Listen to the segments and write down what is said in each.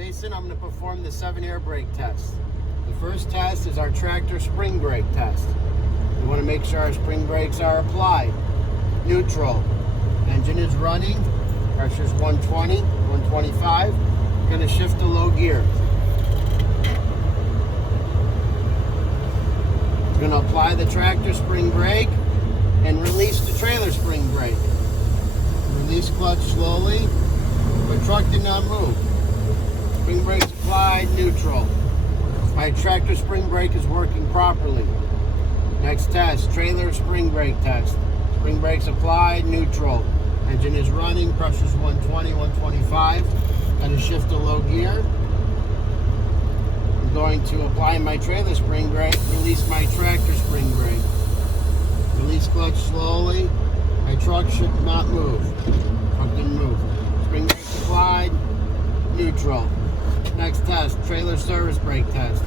Jason, I'm going to perform the 7 air brake test. The first test is our tractor spring brake test. We want to make sure our spring brakes are applied. Neutral. Engine is running. Pressure is 120, 125. Going to shift to low gear. Going to apply the tractor spring brake and release the trailer spring brake. Release clutch slowly. My truck did not move. Spring brakes applied, neutral. My tractor spring brake is working properly. Next test, trailer spring brake test. Spring brakes applied, neutral. Engine is running, pressure's 120, 125. Going to shift to low gear. I'm going to apply my trailer spring brake, release my tractor spring brake. Release clutch slowly. My truck should not move. Truck didn't move. Spring brakes applied, neutral. Next test, trailer service brake test.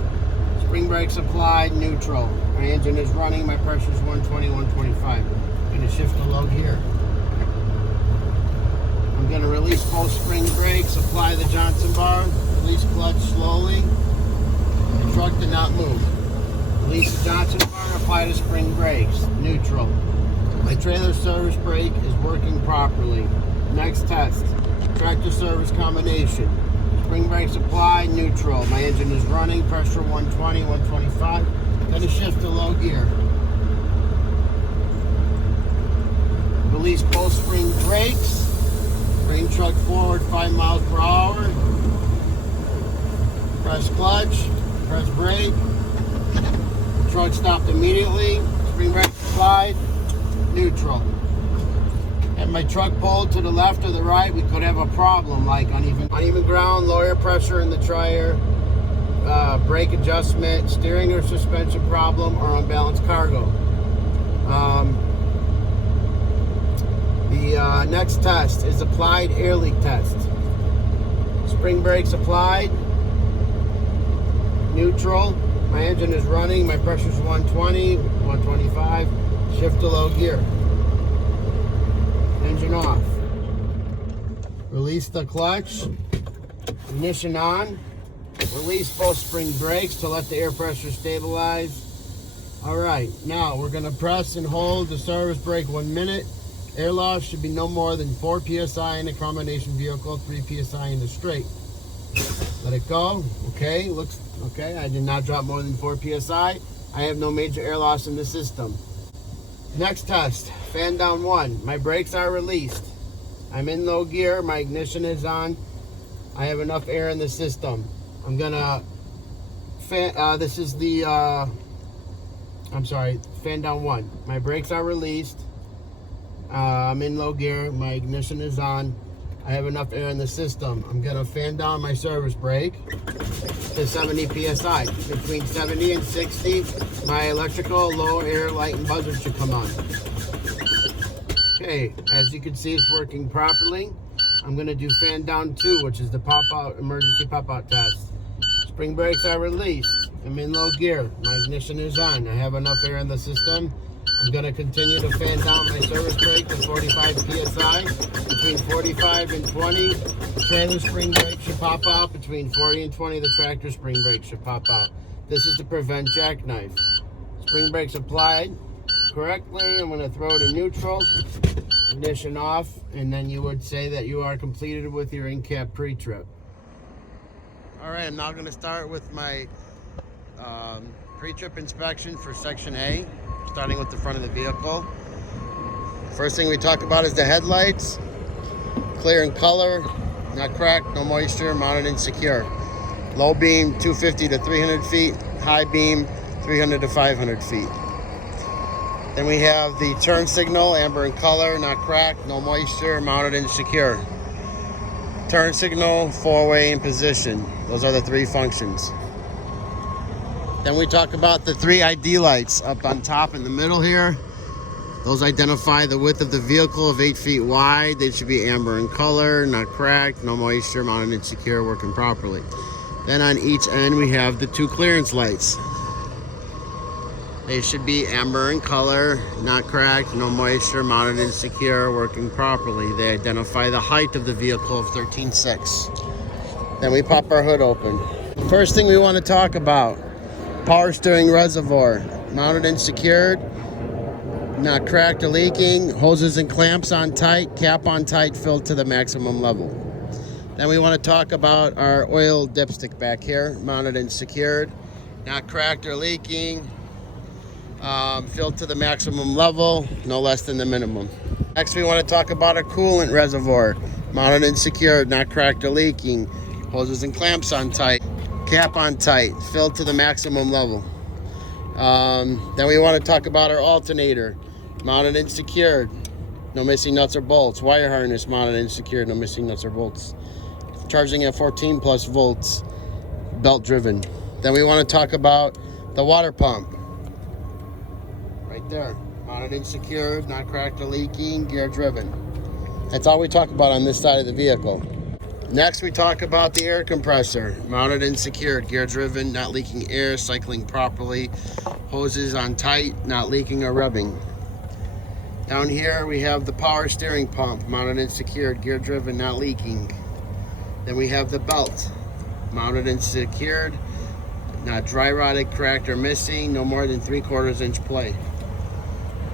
Spring brakes applied, neutral. My engine is running, my pressure is 120, 125. I'm going to shift to low gear. I'm going to release both spring brakes, apply the Johnson bar, release clutch slowly. The truck did not move. Release the Johnson bar, apply the spring brakes, neutral. My trailer service brake is working properly. Next test, tractor service combination. Spring brakes applied, neutral. My engine is running, pressure 120, 125. Going to shift to low gear. Release both spring brakes. Bring truck forward 5 miles per hour. Press clutch, press brake. Truck stopped immediately. Spring brakes applied, neutral. And my truck pulled to the left or the right, we could have a problem like uneven ground, lower pressure in the tire, brake adjustment, steering or suspension problem, or unbalanced cargo. The next test is applied air leak test. Spring brakes applied, neutral. My engine is running, my pressure is 120, 125. Shift to low gear. Engine off. Release the clutch. Ignition on. Release both spring brakes to let the air pressure stabilize. Alright, now we're going to press and hold the service brake 1 minute. Air loss should be no more than 4 psi in a combination vehicle, 3 psi in the straight. Let it go. Okay, looks okay. I did not drop more than 4 psi. I have no major air loss in the system. Next test, fan down 1. My brakes are released. I'm in low gear. My ignition is on. I have enough air in the system. I'm gonna this is the fan down 1. My brakes are released. I'm in low gear. My ignition is on. I have enough air in the system. I'm gonna fan down my service brake to 70 psi. Between 70 and 60, my electrical, low air, light, and buzzer should come on. Okay, as you can see, it's working properly. I'm gonna do fan down 2, which is the pop-out, emergency pop-out test. Spring brakes are released. I'm in low gear. My ignition is on. I have enough air in the system. I'm going to continue to fan down my service brake to 45 psi. Between 45 and 20, the trailer spring brake should pop out. Between 40 and 20, the tractor spring brake should pop out. This is to prevent jackknife. Spring brakes applied correctly. I'm going to throw it in neutral. Ignition off. And then you would say that you are completed with your in-cab pre-trip. Alright, I'm now going to start with my pre-trip inspection for Section A. Starting with the front of the vehicle. First thing we talk about is the headlights. Clear in color, not cracked, no moisture, mounted and secure. Low beam 250 to 300 feet, high beam 300 to 500 feet. Then we have the turn signal, amber in color, not cracked, no moisture, mounted and secure. Turn signal, 4-way in position. Those are the 3 functions. Then we talk about the 3 ID lights up on top in the middle here. Those identify the width of the vehicle of 8 feet wide. They should be amber in color, not cracked, no moisture, mounted and secure, working properly. Then on each end we have the 2 clearance lights. They should be amber in color, not cracked, no moisture, mounted and secure, working properly. They identify the height of the vehicle of 13.6. Then we pop our hood open. First thing we want to talk about, power steering reservoir, mounted and secured, not cracked or leaking, hoses and clamps on tight, cap on tight, filled to the maximum level. Then we want to talk about our oil dipstick back here, mounted and secured, not cracked or leaking, filled to the maximum level, no less than the minimum. Next we want to talk about our coolant reservoir, mounted and secured, not cracked or leaking, hoses and clamps on tight, cap on tight, filled to the maximum level. Then we want to talk about our alternator, mounted and secured, no missing nuts or bolts. Wire harness mounted and secured, no missing nuts or bolts. Charging at 14 plus volts, belt driven. Then we want to talk about the water pump. Right there, mounted and secured, not cracked or leaking, gear driven. That's all we talk about on this side of the vehicle. Next we talk about the air compressor, mounted and secured, gear driven, not leaking air, cycling properly, hoses on tight, not leaking or rubbing. Down here we have the power steering pump, mounted and secured, gear driven, not leaking. Then we have the belt, mounted and secured, not dry rotted, cracked or missing, no more than 3/4 inch play.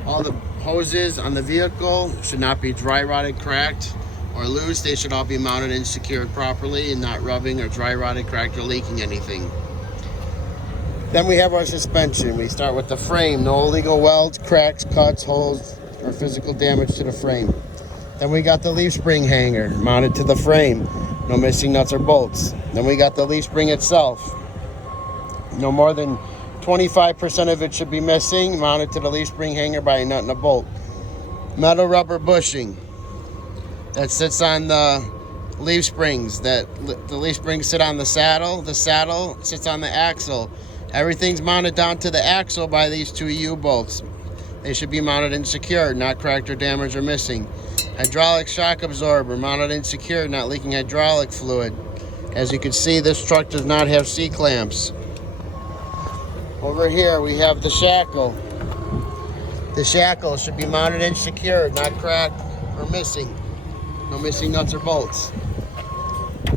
All the hoses on the vehicle should not be dry rotted, cracked or loose. They should all be mounted and secured properly and not rubbing or dry rotted, cracked or leaking anything. Then we have our suspension. We start with the frame, no illegal welds, cracks, cuts, holes or physical damage to the frame. Then we got the leaf spring hanger mounted to the frame, no missing nuts or bolts. Then we got the leaf spring itself, no more than 25% of it should be missing, mounted to the leaf spring hanger by a nut and a bolt. Metal rubber bushing that sits on the leaf springs, the leaf springs sit on the saddle sits on the axle. Everything's mounted down to the axle by these two U-bolts. They should be mounted and secured, not cracked or damaged or missing. Hydraulic shock absorber, mounted and secured, not leaking hydraulic fluid. As you can see, this truck does not have C-clamps. Over here we have the shackle. The shackle should be mounted and secured, not cracked or missing. No missing nuts or bolts.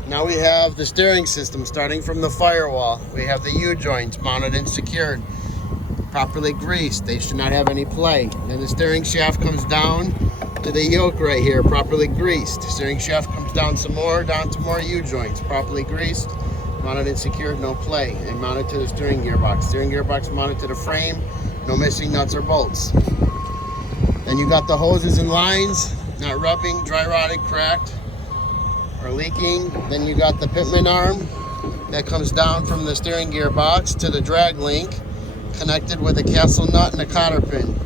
Now we have the steering system starting from the firewall. We have the U-joints mounted and secured, properly greased. They should not have any play. Then the steering shaft comes down to the yoke right here, properly greased. Steering shaft comes down some more, down to more U-joints, properly greased, mounted and secured, no play, and mounted to the steering gearbox. Steering gearbox mounted to the frame, no missing nuts or bolts. Then you got the hoses and lines, not rubbing, dry rotted, cracked, or leaking. Then you got the pitman arm that comes down from the steering gearbox to the drag link, connected with a castle nut and a cotter pin.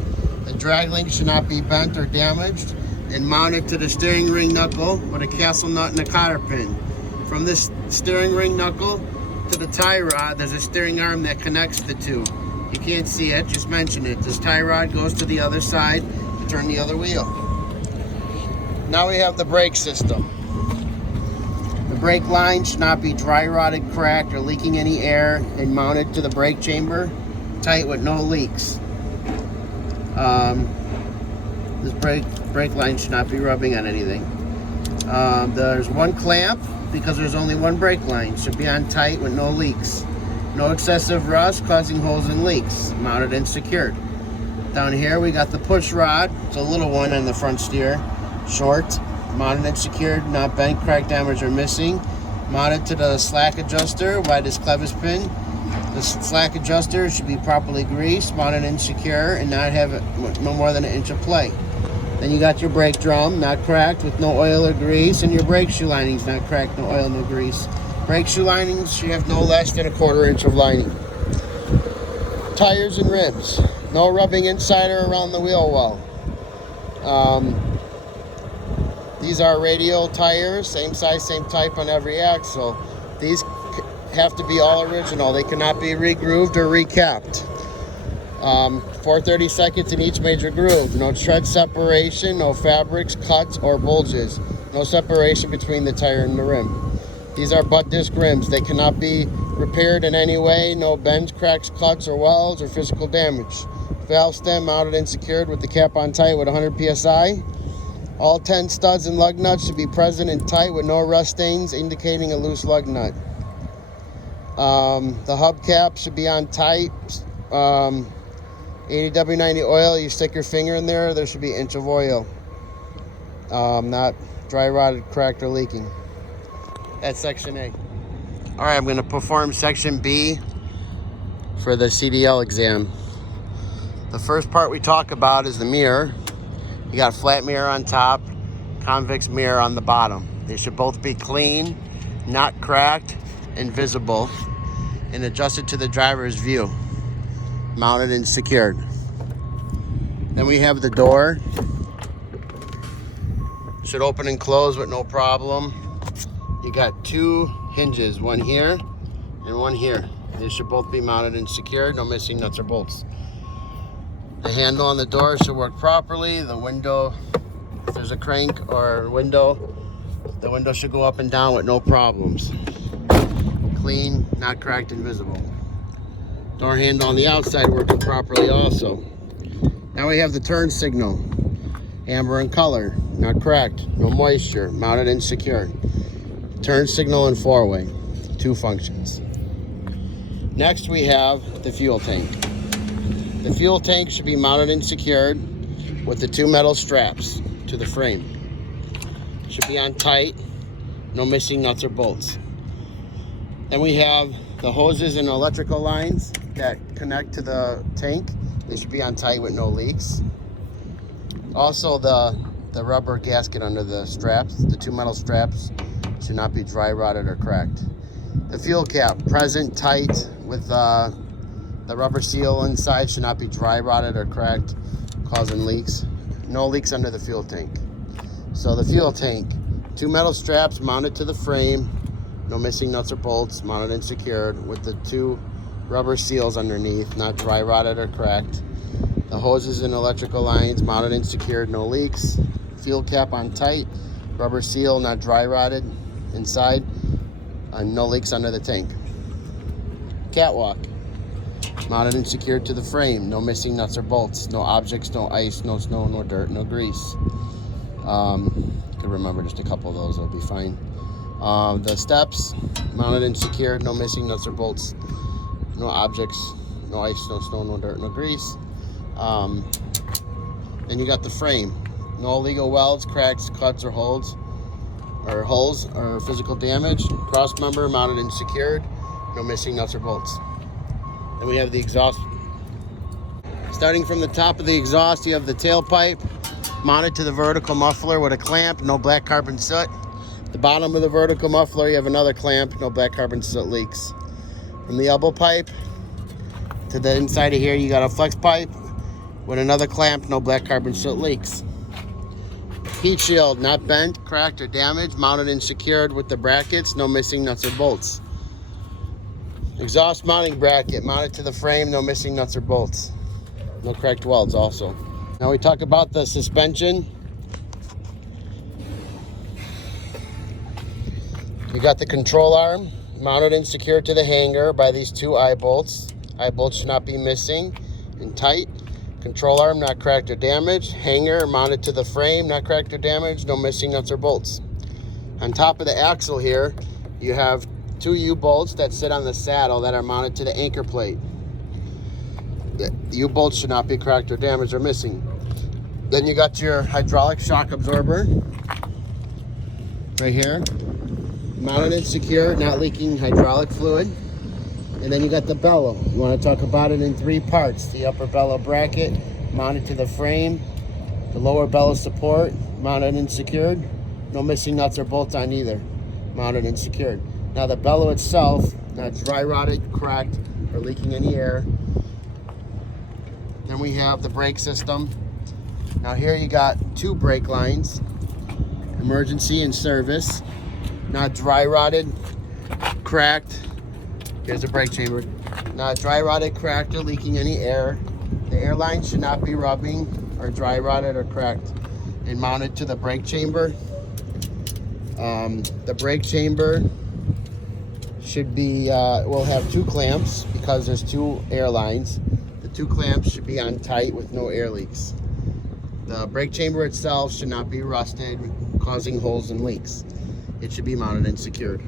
The drag link should not be bent or damaged, and mounted to the steering ring knuckle with a castle nut and a cotter pin. From this steering ring knuckle to the tie rod, there's a steering arm that connects the two. You can't see it, just mention it. This tie rod goes to the other side to turn the other wheel. Now we have the brake system. The brake line should not be dry rotted, cracked, or leaking any air, and mounted to the brake chamber, tight with no leaks. This brake line should not be rubbing on anything. There's one clamp because there's only one brake line. Should be on tight with no leaks. No excessive rust causing holes and leaks. Mounted and secured. Down here we got the push rod. It's a little one on the front steer. Short. Mounted and secured, not bent, cracked, damaged, or missing. Mounted to the slack adjuster by this clevis pin. The slack adjuster should be properly greased, mounted and secure, and not have no more than 1 inch of play. Then you got your brake drum, not cracked, with no oil or grease, and your brake shoe linings, not cracked, no oil, no grease. Brake shoe linings should have no less than 1/4 inch of lining. Tires and rims, no rubbing inside or around the wheel well. These are Radial Tires, same size, same type on every axle. These have to be all original. They cannot be re-grooved or recapped. 4/32 in each major groove. No tread separation, no fabrics, cuts, or bulges. No separation between the tire and the rim. These are butt disc rims. They cannot be repaired in any way. No bends, cracks, cuts, or welds, or physical damage. Valve stem mounted and secured with the cap on tight with 100 psi. All 10 studs and lug nuts should be present and tight with no rust stains indicating a loose lug nut. The hubcap should be on tight. 80W90 oil, you stick your finger in there, there should be an inch of oil. Not dry rotted, cracked, or leaking. That's section A. All right, I'm going to perform section B for the CDL exam. The first part we talk about is the mirror. You got a flat mirror on top, convex mirror on the bottom. They should both be clean, not cracked, and visible, and adjusted to the driver's view, mounted and secured. Then we have the door. Should open and close with no problem. You got 2 hinges, one here and one here. They should both be mounted and secured, no missing nuts or bolts. The handle on the door should work properly. The window, if there's a crank or window, the window should go up and down with no problems. Clean, not cracked, and visible. Door handle on the outside working properly also. Now we have the turn signal. Amber in color, not cracked, no moisture, mounted and secured. Turn signal and 4-way, 2 functions. Next we have the fuel tank. The fuel tank should be mounted and secured with the 2 metal straps to the frame. Should be on tight, no missing nuts or bolts. Then we have the hoses and electrical lines that connect to the tank. They should be on tight with no leaks. Also the rubber gasket under the straps, the 2 metal straps, should not be dry rotted or cracked. The fuel cap, present, tight, with the rubber seal inside, should not be dry rotted or cracked, causing leaks. No leaks under the fuel tank. So the fuel tank, 2 metal straps mounted to the frame, no missing nuts or bolts, mounted and secured with the 2 rubber seals underneath, not dry rotted or cracked. The hoses and electrical lines mounted and secured, no leaks. Fuel cap on tight, rubber seal, not dry rotted inside, and no leaks under the tank. Catwalk, mounted and secured to the frame, no missing nuts or bolts, no objects, no ice, no snow, no dirt, no grease. Could remember just a couple of those, it'll be fine. The steps, mounted and secured, no missing nuts or bolts, no objects, no ice, no snow, no dirt, no grease. Then you got the frame, no illegal welds, cracks, cuts, or holes or physical damage. Cross member mounted and secured, no missing nuts or bolts. Then we have the exhaust. Starting from the top of the exhaust, you have the tailpipe mounted to the vertical muffler with a clamp, no black carbon soot. The bottom of the vertical muffler, you have another clamp, no black carbon soot leaks. From the elbow pipe to the inside of here, you got a flex pipe with another clamp, no black carbon soot leaks. Heat shield, not bent, cracked, or damaged, mounted and secured with the brackets, no missing nuts or bolts. Exhaust mounting bracket, mounted to the frame, no missing nuts or bolts. No cracked welds also. Now we talk about the suspension. You got the control arm, mounted and secured to the hanger by these 2 eye bolts. Eye bolts should not be missing and tight. Control arm, not cracked or damaged. Hanger mounted to the frame, not cracked or damaged, no missing nuts or bolts. On top of the axle here, you have 2 U-bolts that sit on the saddle that are mounted to the anchor plate. The U-bolts should not be cracked or damaged or missing. Then you got your hydraulic shock absorber right here, mounted and secure, not leaking hydraulic fluid. And then you got the bellow. You want to talk about it in 3 parts. The upper bellow bracket mounted to the frame, the lower bellow support mounted and secured, no missing nuts or bolts on either, mounted and secured. Now the bellow itself, not dry rotted, cracked, or leaking any air. Then we have the brake system. Now here you got 2 brake lines, emergency and service, not dry rotted, cracked. Here's the brake chamber. Not dry rotted, cracked, or leaking any air. The air line should not be rubbing or dry rotted or cracked. And mounted to the brake chamber. The brake chamber should be, will have 2 clamps because there's 2 air lines. The 2 clamps should be on tight with no air leaks. The brake chamber itself should not be rusted, causing holes and leaks. It should be mounted and secured.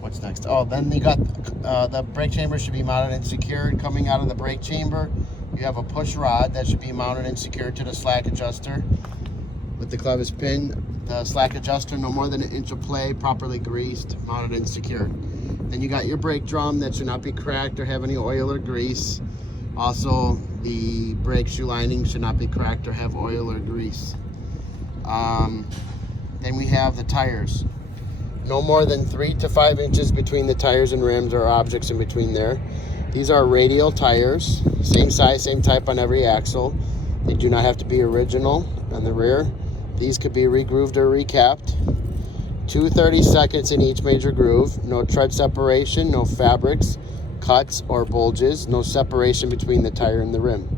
What's next? Oh, then you got the brake chamber should be mounted and secured. Coming out of the brake chamber, you have a push rod that should be mounted and secured to the slack adjuster with the clevis pin. The slack adjuster, no more than 1 inch of play, properly greased, mounted and secured. Then you got your brake drum that should not be cracked or have any oil or grease. Also, the brake shoe lining should not be cracked or have oil or grease. Then we have the tires. No more than 3 to 5 inches between the tires and rims or objects in between there. These are radial tires, same size, same type on every axle. They do not have to be original on the rear. These could be re-grooved or recapped. 2/32 in each major groove. No tread separation, no fabrics, cuts, or bulges. No separation between the tire and the rim.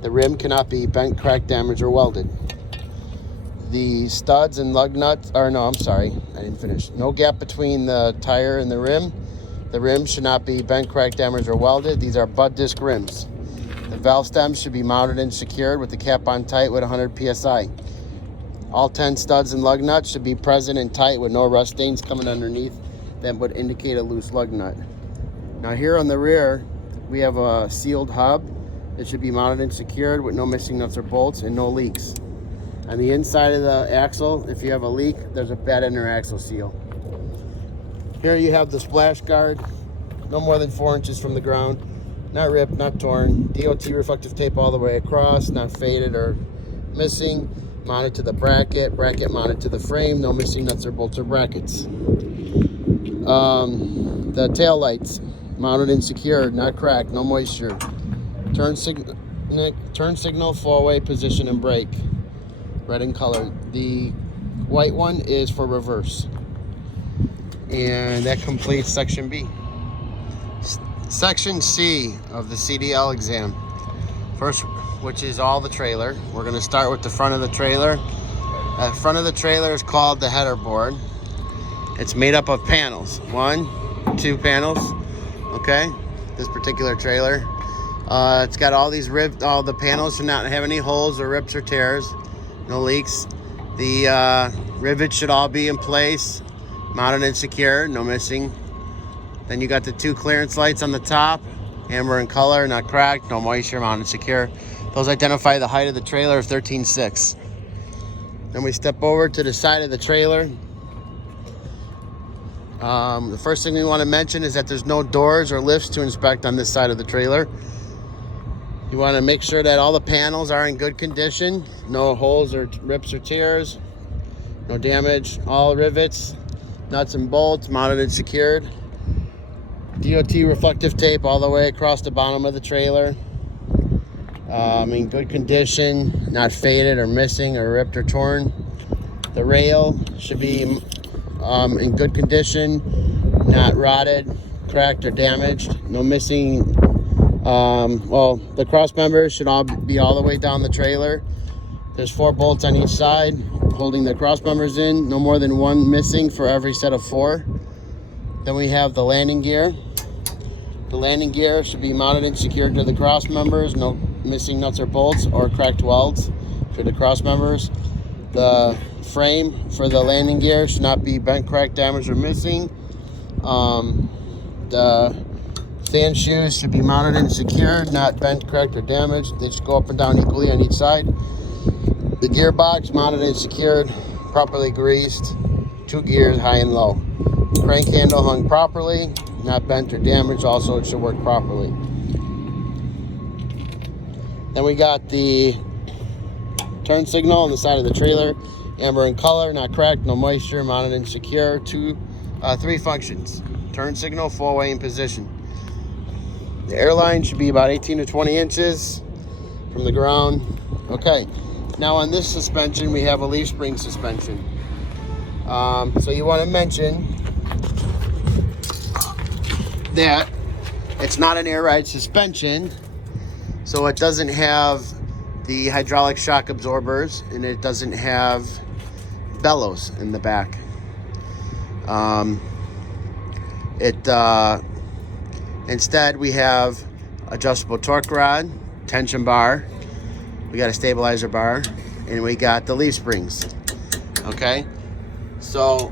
The rim cannot be bent, cracked, damaged, or welded. The studs and lug nuts, or no, I'm sorry, I didn't finish. No gap between the tire and the rim. The rim should not be bent, cracked, damaged, or welded. These are butt disc rims. The valve stems should be mounted and secured with the cap on tight with 100 psi. All 10 studs and lug nuts should be present and tight with no rust stains coming underneath that would indicate a loose lug nut. Now here on the rear, we have a sealed hub. It should be mounted and secured with no missing nuts or bolts and no leaks. On the inside of the axle, if you have a leak, there's a bad inner axle seal. Here you have the splash guard, no more than 4 inches from the ground, not ripped, not torn. DOT reflective tape all the way across, not faded or missing. Mounted to the bracket mounted to the frame, no missing nuts or bolts or brackets. The tail lights, mounted and secured, not cracked, no moisture. Turn signal, four-way, position, and brake. Red in color. The white one is for reverse. And that completes section B. Section C of the CDL exam. First, which is all the trailer. We're going to start with the front of the trailer. The front of the trailer is called the header board. It's made up of panels. 1, 2 panels. Okay, this particular trailer. It's got all these all the panels should not have any holes or rips or tears. No leaks. The rivets should all be in place, mounted and secure, no missing. Then you got the 2 clearance lights on the top, amber in color, not cracked, no moisture, mounted secure. Those identify the height of the trailer of 13.6. Then we step over to the side of the trailer. The first thing we want to mention is that there's no doors or lifts to inspect on this side of the trailer. You want to make sure that all the panels are in good condition, no holes or rips or tears, no damage. All rivets, nuts and bolts mounted and secured. DOT reflective tape all the way across the bottom of the trailer. In good condition, not faded or missing or ripped or torn. The rail should be in good condition, not rotted, cracked, or damaged. No missing. Well, the cross members should all be all the way down the trailer. There's 4 bolts on each side holding the cross members in. No more than 1 missing for every set of 4. Then we have the landing gear. The landing gear should be mounted and secured to the cross members. No missing nuts or bolts or cracked welds to the cross members. The frame for the landing gear should not be bent, cracked, damaged, or missing. The fan shoes should be mounted and secured, not bent, cracked, or damaged. They should go up and down equally on each side. The gearbox mounted and secured, properly greased, 2 gears, high and low. Crank handle hung properly, not bent or damaged. Also, it should work properly. Then we got the turn signal on the side of the trailer, amber in color, not cracked, no moisture, mounted and secure. 3 functions: turn signal, 4-way, and position. The airline should be about 18 to 20 inches from the ground. Okay, now on this suspension, we have a leaf spring suspension. So you want to mention that it's not an air ride suspension, so it doesn't have the hydraulic shock absorbers, and it doesn't have bellows in the back. Instead, we have adjustable torque rod, tension bar, we got a stabilizer bar, and we got the leaf springs. Okay, so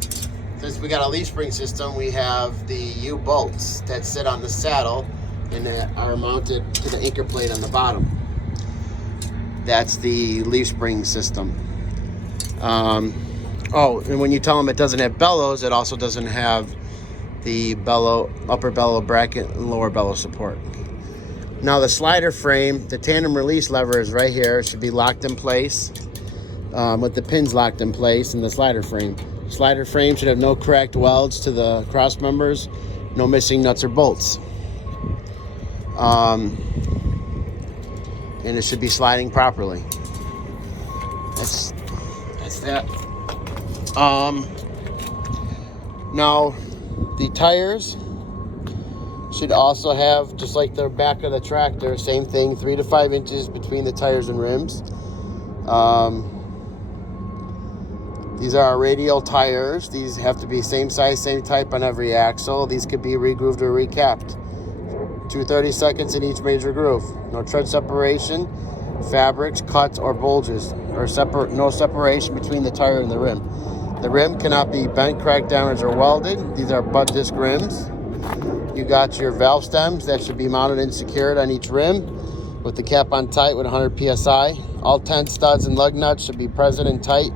since we got a leaf spring system, we have the U-bolts that sit on the saddle and that are mounted to the anchor plate on the bottom. That's the leaf spring system. Oh, and when you tell them it doesn't have bellows, it also doesn't have the upper bellow bracket and lower bellow support. Now the slider frame, the tandem release lever is right here. It should be locked in place with the pins locked in place in the slider frame. Slider frame should have no cracked welds to the cross members, no missing nuts or bolts. And it should be sliding properly. That's that. Now the tires should also have, just like the back of the tractor, same thing, 3 to 5 inches between the tires and rims. These are radial tires. These have to be same size, same type on every axle. These could be re-grooved or recapped. 2/32 in each major groove. No tread separation, fabrics, cuts, or bulges, or no separation between the tire and the rim. The rim cannot be bent, cracked, damaged, or welded. These are butt disc rims. You got your valve stems that should be mounted and secured on each rim with the cap on tight with 100 psi. All 10 studs and lug nuts should be present and tight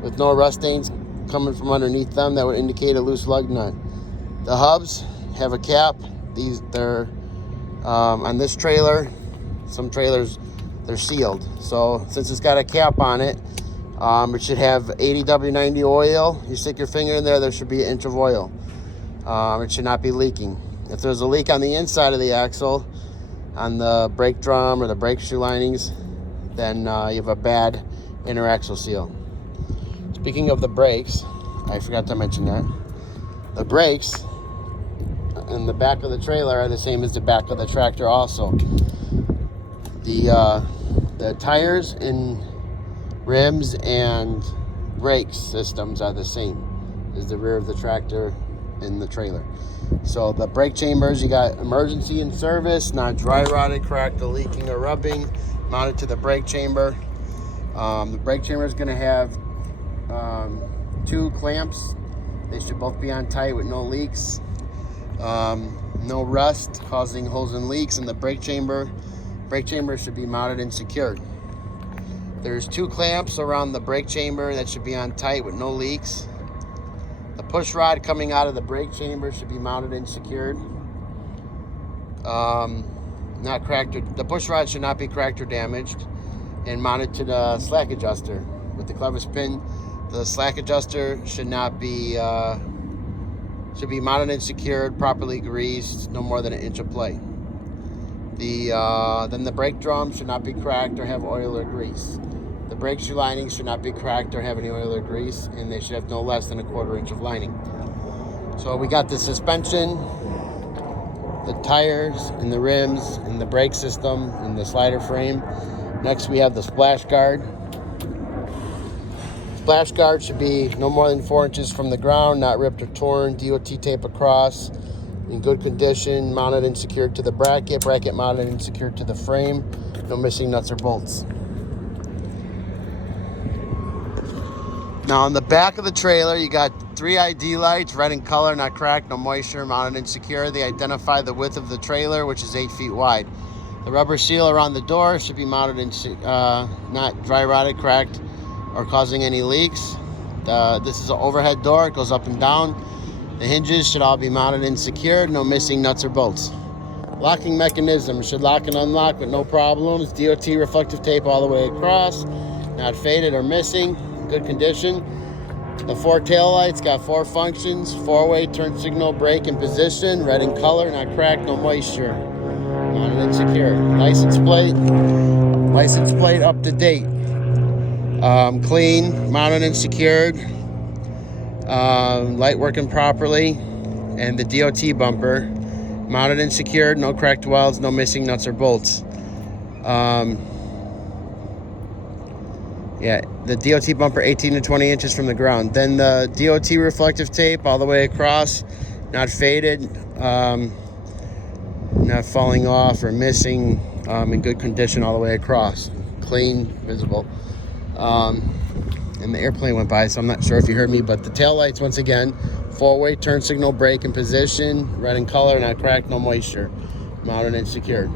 with no rust stains coming from underneath them that would indicate a loose lug nut. The hubs have a cap. They're on this trailer. Some trailers, they're sealed. So since it's got a cap on it, it should have 80 W90 oil. You stick your finger in there, there should be an inch of oil. It should not be leaking. If there's a leak on the inside of the axle, on the brake drum or the brake shoe linings, then you have a bad inner axle seal. Speaking of the brakes, I forgot to mention that. The brakes in the back of the trailer are the same as the back of the tractor also. The tires and rims and brake systems are the same as the rear of the tractor and the trailer. So the brake chambers, you got emergency and service, not dry rotted, cracked, or leaking, or rubbing, mounted to the brake chamber. The brake chamber is going to have 2 clamps. They should both be on tight with no leaks, no rust causing holes and leaks in the brake chamber. Brake chamber should be mounted and secured. There's 2 clamps around the brake chamber that should be on tight with no leaks. The push rod coming out of the brake chamber should be mounted and secured. Not cracked. The push rod should not be cracked or damaged, and mounted to the slack adjuster with the clevis pin. The slack adjuster should be mounted and secured, properly greased, no more than 1 inch of play. Then the brake drum should not be cracked or have oil or grease. The brake shoe linings should not be cracked or have any oil or grease, and they should have no less than 1/4 inch of lining. So we got the suspension, the tires, and the rims, and the brake system, and the slider frame. Next we have the splash guard. Splash guard should be no more than 4 inches from the ground, not ripped or torn, DOT tape across, in good condition, mounted and secured to the bracket mounted and secured to the frame, no missing nuts or bolts. Now on the back of the trailer, you got 3 ID lights, red in color, not cracked, no moisture, mounted and secure. They identify the width of the trailer, which is 8 feet wide. The rubber seal around the door should be mounted and not dry rotted, cracked, or causing any leaks. This is an overhead door, it goes up and down. The hinges should all be mounted and secured, no missing nuts or bolts. Locking mechanism should lock and unlock with no problems. DOT reflective tape all the way across, not faded or missing, good condition. The 4 tail lights got 4 functions: 4-way, turn signal, brake, and position. Red in color, not cracked, no moisture. Mounted and secure. License plate up to date. Clean, mounted and secured. Light working properly, and the DOT bumper mounted and secured, no cracked welds, no missing nuts or bolts. Yeah, the DOT bumper 18 to 20 inches from the ground. Then the DOT reflective tape all the way across, not faded. not falling off or missing, in good condition all the way across. Clean, visible. And the airplane went by, so I'm not sure if you heard me, but the tail lights, once again, 4-way turn signal, brake in position, red in color, not cracked, no moisture, mounted and secured.